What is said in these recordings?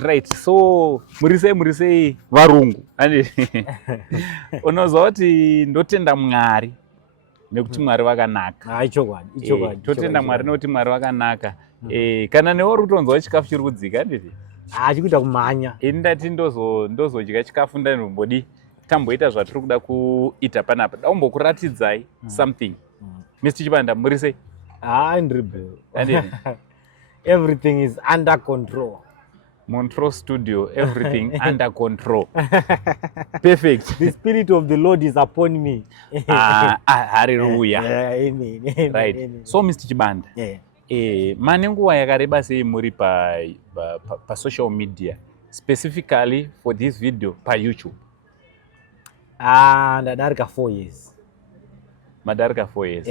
Right, so murisei varungu ande unozwa kuti ndotenda Mwari nekuti Mwari vakanaka. Ichokwadi. Totenda Mwari nekuti Mwari vakanaka. Kana newe uri kutonzwa chikafu chiri kudzika ndizvi? Chikuita kumhanya. Ndati ndozodya chikafu ndanombodi tamboita zvatiri kuda kuita panapa. Daumbokuratidzai something. Mr. Chibanda murisei? Ndiribe. Everything is under control. Montreux Studio, everything under control. Perfect. The Spirit of the Lord is upon me. Hallelujah. Amen. Right. Amen. So Mr. Chibanda, mane nguva yakareba sei muri pa social media, specifically for this video pa YouTube? Ndadarika 4 years. Madarika 4 years.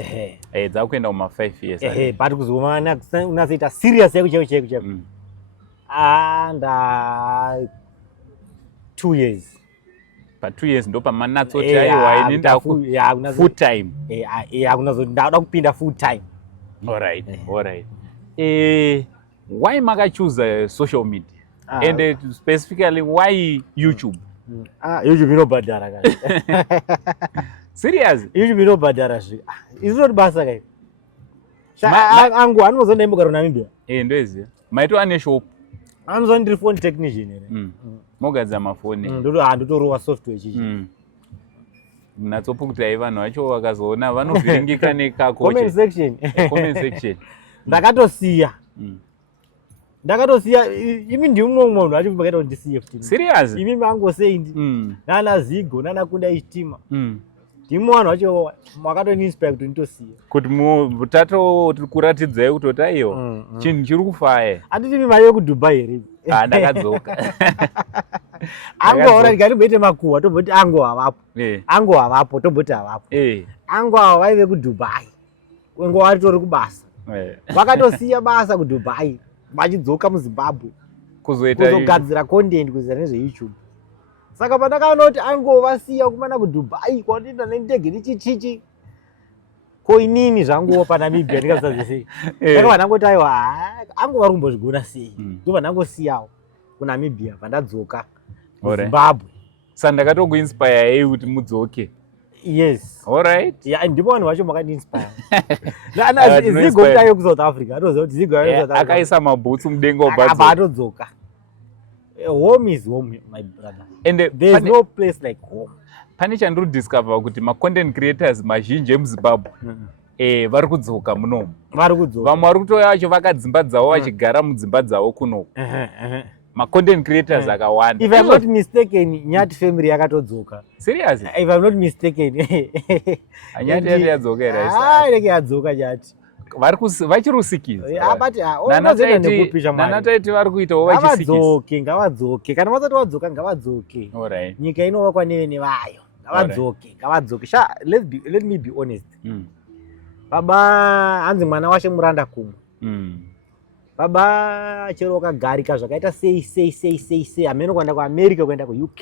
Dzakuenda kuma 5 years. But kuzomana unazoita serious cheko. And 2 years. Pa 2 years ndo pamanatsoti aiwa inenda full time. Ndauda kupinda full time. All right. Why maka choose social media? And specifically why YouTube? YouTube inobhadhara kai. Serious? YouTube inobhadhara zvi. Izvo basa kai. Angu anozondaimbuka kuNamibia. Ndoiziva. Maito ane shop. Anozwa ndiri phone technician here. Mogadza mafoni. Ndotorowa software chichi. Natsopukutai vanhu vacho vakazoona vanovhiringika nekako. Comment section. Ndakatosiya. Imi ndimwe munhu wacho pakaita kuti ndisiye futi. Serious? Imi mangosei ndi. Nana Zigo, nana Kunda Itima. Ndimwe vanhu vacho makatoninspire kuti nditosiya. Kuti mutato kuratidzai kuti aiyo chinhu chiri kufaya. Anditi mari yekuDubai here. Ndakadzoka. Angoora ndikati makuhwa toboti ango havapo toboti havapo. Ango ava vaive kuDubai. Kwengo vari kubasa. Vakatosiya basa kuDubai. Vachidzoka muZimbabwe kuzogadzira content kuzira nezveYouTube. Saka pandakaona kuti angovasiya kumana kuDubai kwandinda nendege ndichichichi koinini zvanguwo paNamibia ndikazadzisei. Ndakabva ndangoti aiwa angova kumbozvigona sei. Ndobva ndangosiyawo kuNamibia pandadzoka kuZimbabwe. Saka ndakatokuinspire yei kuti mudzoke. Yes. All right. Ndipo vanhu vacho makandinspire. Zigo kutayo kuSouth Africa. Atoziva kuti Zigo yayo kuSouth Africa. Akaisa mabhutsu mudenga ubadzoka. Abatodzoka. Home is home, my brother. And there's no place like home. Pane chandiri kudiscover kuti ma-content creators mazhinji emuZimbabwe vari kudzoka munomu. Vamwe vari kutoya vacho vakadzimba dzavo vachigara mudzimba dzavo kunoko. Ma-content creators akawanda. If I'm not mistaken, Nyati family yakatodzoka. Serious? If I'm not mistaken. Nyati yadzoka here. Inenge yadzoka Nyati. Vachirusikiza. Nanataiti vari kuitawo vachisikiza. Ngavadzoke. Kana vasati vadzoka ngavadzoke. Nyika inovakwa nevayo. Ngavadzoke. Let me be honest. Baba hanzi mwana washe muranda kumwe. Baba chero wakagarika zvakaita sei ameno kuenda kuAmerica kuenda kuUK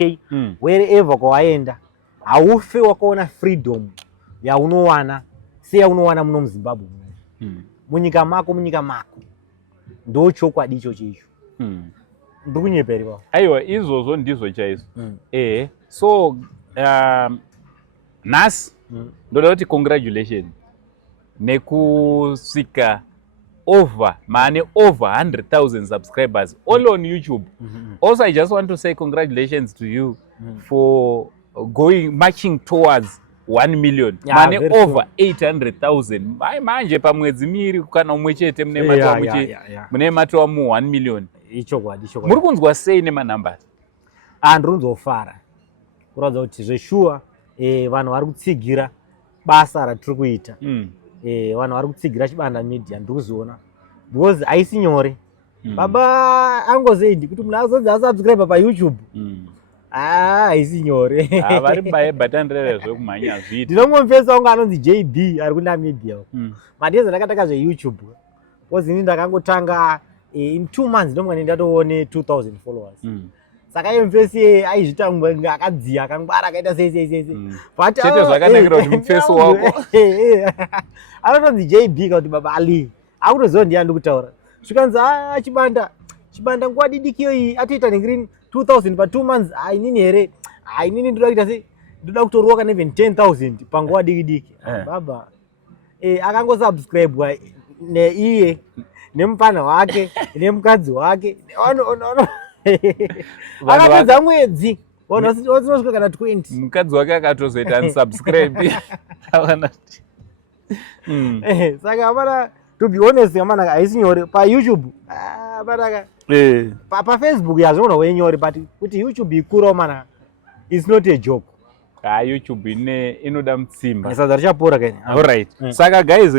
wherever kwawaenda haufe wakaona freedom yaunowana seyaunowana muno muZimbabwe munyika mako ndo chokwadi ichocho icho. Ndiri kunyeperi baba. Aiwa izvozvo ndizvo chaizvo. So nhasi ndoda kuti congratulations nekusvika over 100,000 subscribers all on YouTube. Also, I just want to say congratulations to you for marching towards 1 million. Over 800,000. Manje pamwedzi miri kana umwe chete mune matwa mu 1 million. Ichokwadi. Muri kunzwa sei nemanambers? Ndiri kunzofara. Kuratidza kuti zveshuwa vanhu vari kutsigira basa ratiri kuita. Vanhu vari kutsigira Chibanda Media ndiri kuziona because haisi nyore. Baba angozei kuti munhu azonzi asubscribe paYouTube. Haisi nyore. Vari baye button rerezve kumhanya zviti. Ndinomupesa unga anonzi JB ari kuNamibia. Madezi ndakataka zveYouTube. Because ini ndakangotanga in 2 months ndomwe ndatoone 2,000 followers. Saka imfesi aizvitangwa akadziya akangwara akaita sei. But chete zvakanakira kuti mufesi wako. Anonzi JB kuti baba Ali. Akutoziva ndiye ndiri kutaura. Zvikanzi Chibanda chibanda nguwa didikio iyi atoita nengiri 2000 pa 2 months inini here inini ndoda kuita sei ndoda kutorwa kana even 10000 panguwa diki baba akangosubscribe neiye nemupana wake nemukadzi wake akapedza mwedzi wanosvika kana 20 mukadzi wake akatozoita unsubscribe saka amana to be honest amana haisi nyore pa YouTube baraka pa Facebook yazvona wenyore but kuti YouTube ikura mana it's not a joke. YouTube inoda mutsimba sadza richapora kaini. All right. Saka guys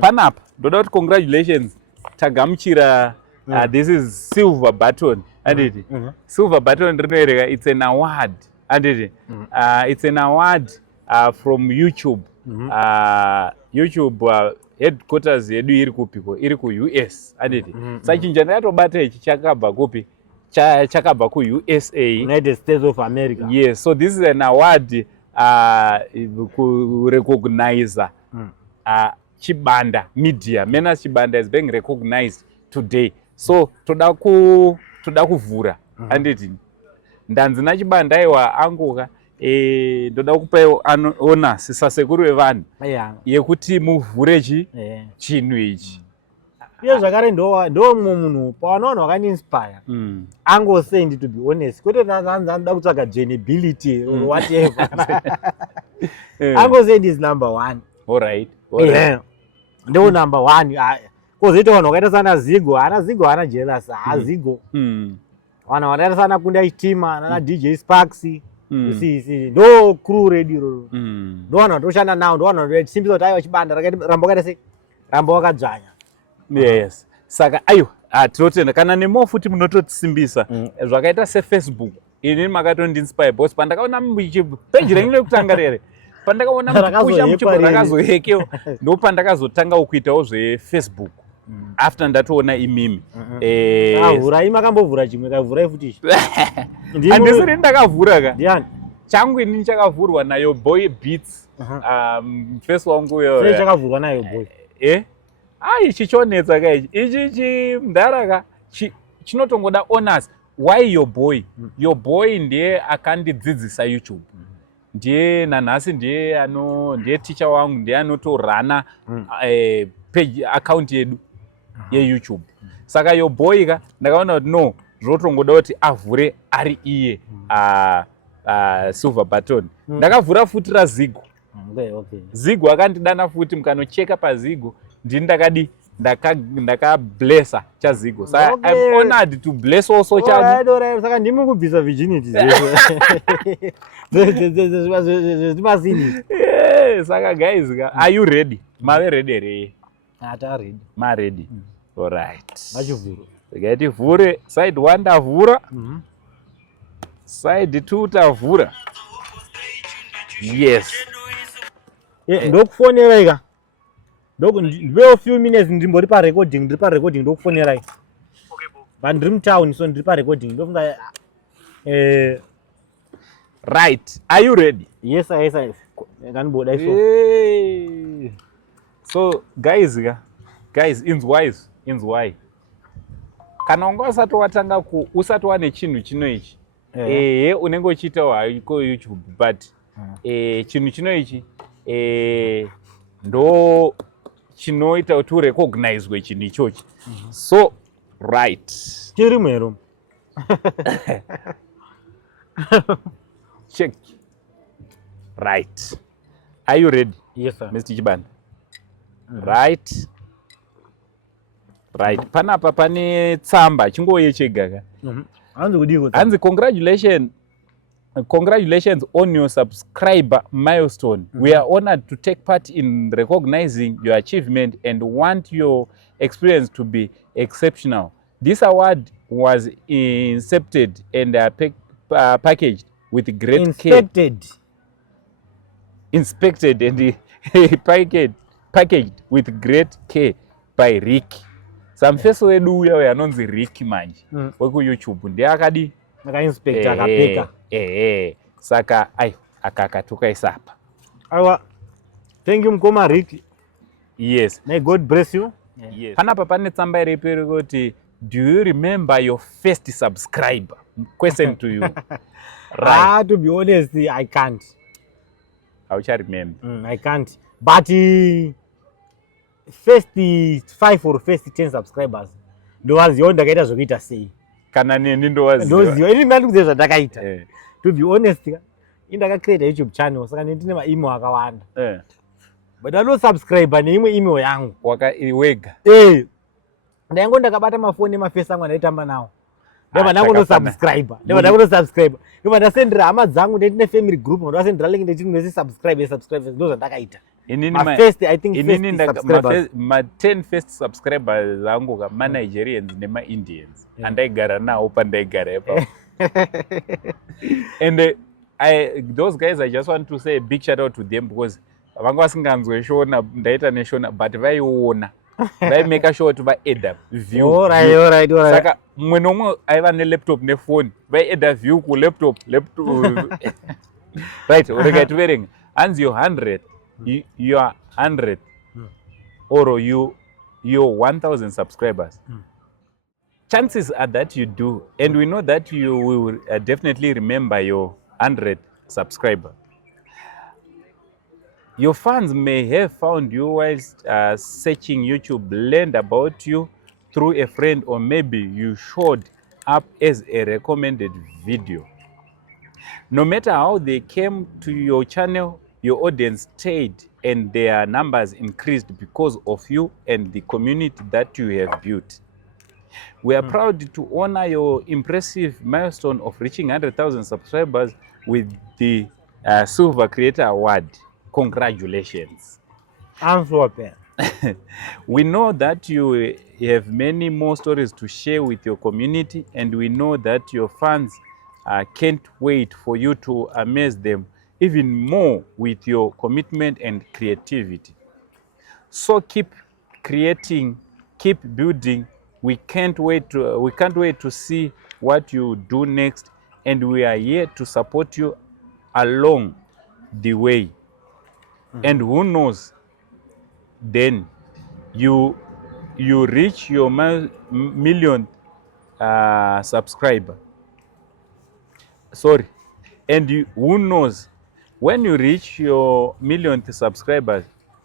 panapa ndoda kuti congratulations tagamuchira this is silver button anditi silver button rinoereka it's an award anditi it's an award from YouTube. YouTube headquarters yedu iri kupiko iri ku US anditi sachinja ndakatobata ichi chakabva kupi chakabva ku USA, United States of America. Yes, so this is an award ku recognize Chibanda media. Menas Chibanda is being recognized today. So toda kuvhura anditi ndanzi na Chibanda iwa anguka ndoda kupa ona sisasekuru vevanhu yekuti muvhure chinhu ichi. Iyo zvakare ndo mumwe munhu pavanhu vakandinspire angosendi to be honest kwete ndanza kutsvaga genuinity or whatever angosendi is number 1. All right. Ndo number 1 kozoita vanhu vakaita sana Zigo hana jealous Zigo vanhu vakaita sana Kunda Chitima nana DJ Sparks ndo crew radio ndo vanhu vatoshanda nawo ndo vanhu vachisimbisa kuti aiwa Chibanda ramba wakaita sei ramba wakadzvanya. Yes. Saka ayo tinotenda kana nemo futi munototisimbisa zvakaita seFacebook ini makatondinspire boss pandakaona page renyu rekutanga rere pandakaona muchipusha muchipo rakazohekewo ndo pandakazotanga kuitawo zveFacebook after ndatoona imimi vhurai makambovhura chimwe kavhurai futi handisiri ndakavhura ka ndiani changu ini chakavhurwa nayo boy beats face wangu yo chakavhurwa nayo boy chichonetsa ka ichi ndaraka chinotongoda honors. Why your boy ndiye akandidzidzisa YouTube, ndiye nanhasi ndiye teacher wangu, ndiye anotorana page account yedu yeYouTube. Saka your boy ka ndakaona kuti no zvotongoda kuti avhure ari iye silver button. Ndakavhura futi raZigo. Zigo akandidana futi mukanocheka paZigo ndini ndakablessa chaZigo. So I'm honored to bless also chani. Saka ndimi kubvisa virginity saka guys are you ready? Mave ready re? Ready. Ma ready. All right. Machivhuro. Ngati vhure side 1 ndavhura. Side 2 tavhura. Yes. Ndokufonerai ka ndiveo few minutes ndimbori parecording ndokufonerai but ndiri mutown so ndiri parecording ndofunga right. Are you ready? Yes nganoboda iso. So guys inzwai kana unga usati watanga usati wane chinhu chino ichi unenge uchiitawo haiko YouTube but chinhu chino ichi ndo chinoita kuti urecognizwe chinhu ichochi. So right chiri mwero check. Right. Are you ready? Yes sir. Mr. Chibanda. Right. Panapa pane tsamba chingoye chega ka. Hanzi congratulations on your subscriber milestone. We are honored to take part in recognizing your achievement and want your experience to be exceptional. This award was incepted and packaged with great care. Inspected and packaged with great care by Rick. Samfeso wedu uya anonzi Rick manje weku YouTube ndiye akadi inspect akapeka. Saka akakatuka isapa. Aiwa. Thank you mkoma Rick. Yes. May God bless you. Yes. Panapa pane tsamba iripo kuti do you remember your first subscriber? Question to you. Right. To be honest, I can't. How shall I remember? I can't. But first 5 or first 10 subscribers, ndowaziva ndakaita zvokuita sei. Kana neni ndowaziva. Ndoziva ini ndikuziva zvandakaita. To be honest, indakacreate YouTube channel saka ndine maemail akawanda. But I don't subscribe neimwe email yangu. Wega. Ndaingo ndakabata mafoni emafesi angu andaitamba nawo. Ndaba ndango subscribe. Ndaba ndasendera hama dzangu ndine family group ndasendera link nditi ndine subscribe ndo zvandakaita. My first, I think my 10 first subscribers zangu kama Nigerians nema Indians. Andaigara nawo pandaigara epa. And those guys, I just want to say a big shout out to them because vangu vasinganzwe shona ndaita neshona but vaiona. Vai make sure to add view. Alright. Saka mwe nomwe aiva ne laptop ne phone. Vai add view ku laptop. Right, urega tuvereng. Hands your 100. You are 100 or your 1,000 subscribers. Chances are that you do, and we know that you will definitely remember your 100 subscriber. Your fans may have found you whilst searching YouTube, learned about you through a friend, or maybe you showed up as a recommended video. No matter how they came to your channel, your audience stayed and their numbers increased because of you and the community that you have built. We are proud to honor your impressive milestone of reaching 100,000 subscribers with the Silver Creator Award. Congratulations. I'm so happy. We know that you have many more stories to share with your community, and we know that your fans can't wait for you to amaze them even more with your commitment and creativity. So keep creating, keep building. We can't wait to see what you do next, and we are here to support you along the way. And who knows, then you reach your million subscriber. Sorry, and who knows, when you reach your millionth subscribers,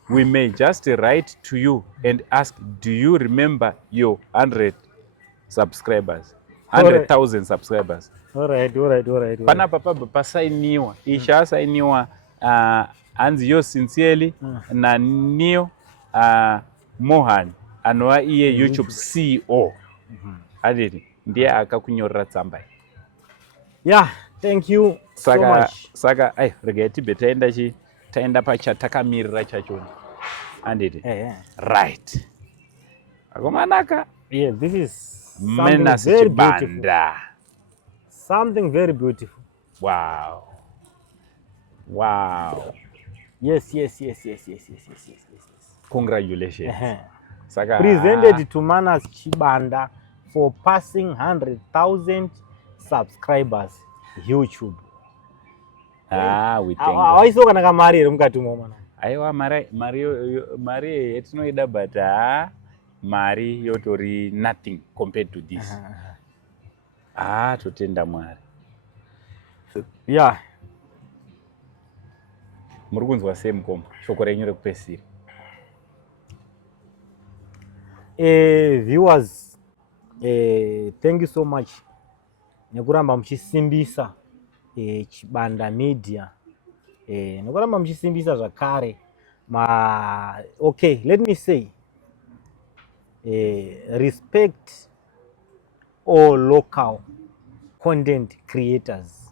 we may just write to you and ask, do you remember your 100 subscribers? 100,000 subscribers. Alright. Pana papa pasainiwa. Isha sainiwa anzi yo sincerely na Neo Mohan anwa iye YouTube CEO. Aditi ndiye akakunyorera tsamba. Yeah, thank you so much. Saka regeti betaenda taenda pachatakamirira chacho. Anditi. Right. Akomanaka. Yeah, this is something very beautiful. Wow. Yes. Congratulations. Saka presented to Manas Chibanda for passing 100,000 subscribers YouTube. We thank you. Waisoka na kamari ere mukati mwa. Aiwa mari yetinoida but mari yotori nothing compared to this. Totenda Mwari. Yeah. Muri kunzwa sei mukombo? Shoko renyu rekupesira. Viewers, thank you so much nekuramba muchisimbisa Chibanda Media, nekuramba muchisimbisa zvakare okay, let me say respect all local content creators,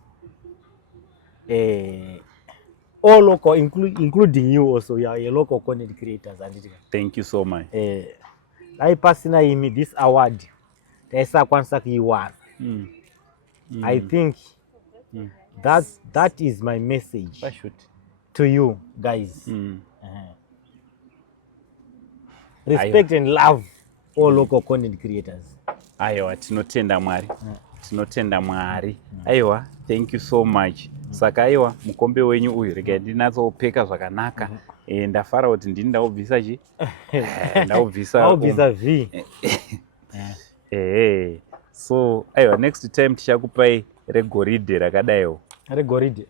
all local, including you also. You are a local content creators. Thank you so much. I personally this award I think that is my message to you guys. Respect and love all local content creators. Aiwa, tinotenda Mwari. Tinotenda Mwari. Aiwa, thank you so much. Saka aiwa, mukombe wenyu uyu rega ndinatsopfeka zvakanaka. Ndafara kuti ndini ndaubvisa chi? Ndaubvisa V. So aiwa, next time tichakupai regoridhe rakadaiwo. Regoridhe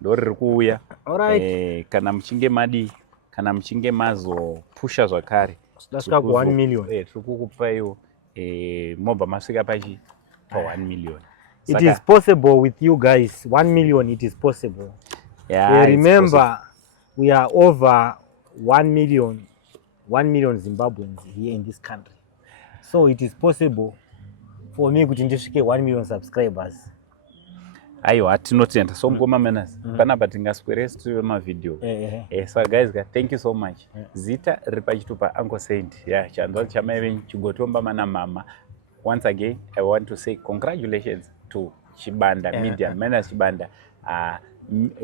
ndo riri kuuya. Alright. Kana muchinge mazopusha zvakare tasvika ku1 million. Tiri kukupaiwo mobva masvika pa 1 million. It is possible with you guys. 1 million, it is possible. Yeah, remember, we are over 1 million Zimbabweans here in this country. So it is possible for me kuti ndisvike 1 million subscribers. Aiwa, tinotenda. So ngoma menas. Panapa tingaswere tive mavideo. So guys, thank you so much. Zita riri pachitupa Uncle Saint. Yeah, chanzwa chamai venyu Chigotomba mana mama. Once again, I want to say congratulations to Chibanda Media, Menas Chibanda.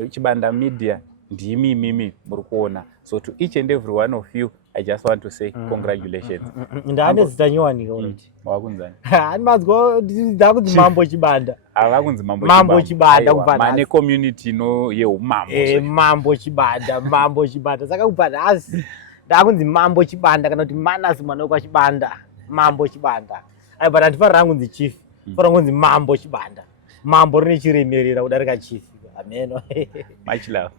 Chibanda Media, ndimi mimi murikuona. So to each and every one of you, I just want to say congratulations. Ndane zitanyowani already. Wakunzani. Animazgo ndakuti Mambo Chibanda. Avakunzi Mambo Chibanda kubva. Mane community no yeumambo. Mambo Chibanda. Saka kubva nhasi. Ndakunzi Mambo Chibanda kana kuti Manas mwana kwa Chibanda. Mambo Chibanda. Ai but andifanira kunzi chief. Fanira kunzi Mambo Chibanda. Mambo rine chiremerera kudarika chief. Amen. Much love.